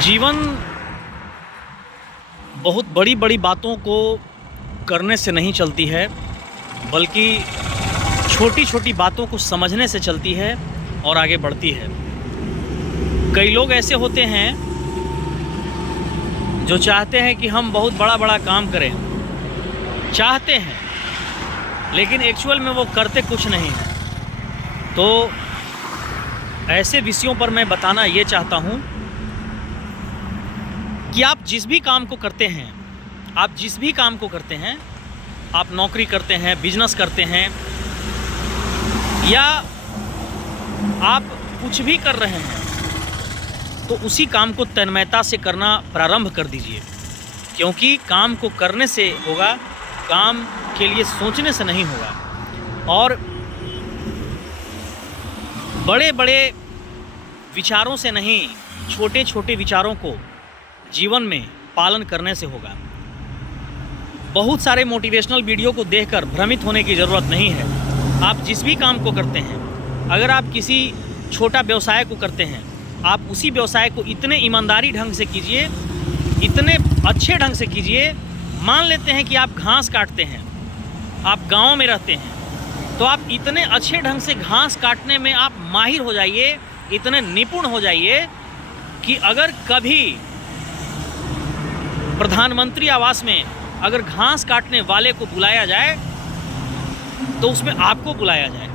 जीवन बहुत बड़ी बड़ी बातों को करने से नहीं चलती है, बल्कि छोटी छोटी बातों को समझने से चलती है और आगे बढ़ती है। कई लोग ऐसे होते हैं जो चाहते हैं कि हम बहुत बड़ा बड़ा काम करें, चाहते हैं, लेकिन एक्चुअल में वो करते कुछ नहीं हैं। तो ऐसे विषयों पर मैं बताना ये चाहता हूँ कि आप जिस भी काम को करते हैं, आप नौकरी करते हैं, बिजनेस करते हैं, या आप कुछ भी कर रहे हैं, तो उसी काम को तन्मयता से करना प्रारंभ कर दीजिए। क्योंकि काम को करने से होगा, काम के लिए सोचने से नहीं होगा। और बड़े बड़े विचारों से नहीं, छोटे छोटे विचारों को जीवन में पालन करने से होगा। बहुत सारे मोटिवेशनल वीडियो को देखकर भ्रमित होने की ज़रूरत नहीं है। आप जिस भी काम को करते हैं, अगर आप किसी छोटा व्यवसाय को करते हैं, आप उसी व्यवसाय को इतने ईमानदारी ढंग से कीजिए, इतने अच्छे ढंग से कीजिए। मान लेते हैं कि आप घास काटते हैं, आप गांव में रहते हैं, तो आप इतने अच्छे ढंग से घास काटने में आप माहिर हो जाइए, इतने निपुण हो जाइए कि अगर कभी प्रधानमंत्री आवास में अगर घास काटने वाले को बुलाया जाए तो उसमें आपको बुलाया जाए।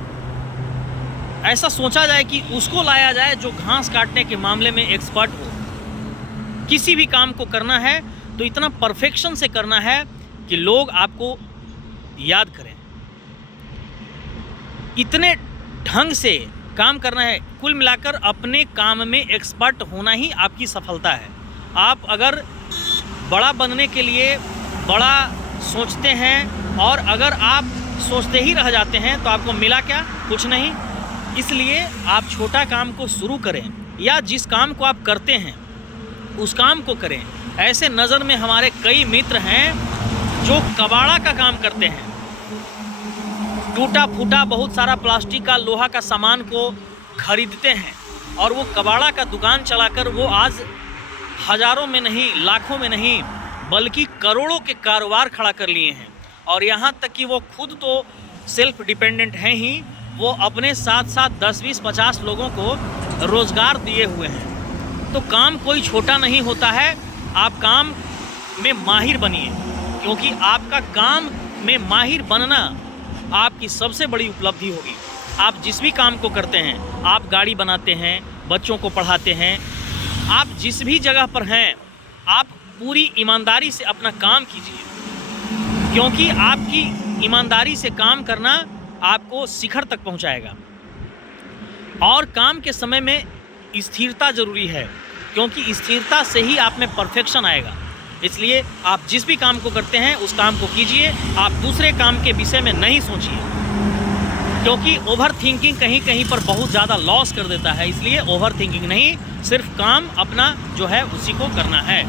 ऐसा सोचा जाए कि उसको लाया जाए जो घास काटने के मामले में एक्सपर्ट हो। किसी भी काम को करना है तो इतना परफेक्शन से करना है कि लोग आपको याद करें। इतने ढंग से काम करना है। कुल मिलाकर अपने काम में एक्सपर्ट होना ही आपकी सफलता है। आप अगर बड़ा बनने के लिए बड़ा सोचते हैं और अगर आप सोचते ही रह जाते हैं तो आपको मिला क्या? कुछ नहीं। इसलिए आप छोटा काम को शुरू करें, या जिस काम को आप करते हैं उस काम को करें। ऐसे नज़र में हमारे कई मित्र हैं जो कबाड़ा का काम करते हैं। टूटा फूटा बहुत सारा प्लास्टिक का, लोहा का सामान को खरीदते हैं और वो कबाड़ा का दुकान चलाकर वो आज हज़ारों में नहीं, लाखों में नहीं, बल्कि करोड़ों के कारोबार खड़ा कर लिए हैं। और यहाँ तक कि वो खुद तो सेल्फ डिपेंडेंट हैं ही, वो अपने साथ साथ 10, 20, 50 लोगों को रोज़गार दिए हुए हैं। तो काम कोई छोटा नहीं होता है। आप काम में माहिर बनिए, क्योंकि आपका काम में माहिर बनना आपकी सबसे बड़ी उपलब्धि होगी। आप जिस भी काम को करते हैं, आप गाड़ी बनाते हैं, बच्चों को पढ़ाते हैं, आप जिस भी जगह पर हैं, आप पूरी ईमानदारी से अपना काम कीजिए, क्योंकि आपकी ईमानदारी से काम करना आपको शिखर तक पहुंचाएगा। और काम के समय में स्थिरता ज़रूरी है, क्योंकि स्थिरता से ही आप में परफेक्शन आएगा। इसलिए आप जिस भी काम को करते हैं उस काम को कीजिए। आप दूसरे काम के विषय में नहीं सोचिए, क्योंकि ओवर थिंकिंग कहीं कहीं पर बहुत ज़्यादा लॉस कर देता है। इसलिए ओवर थिंकिंग नहीं, सिर्फ काम अपना जो है उसी को करना है।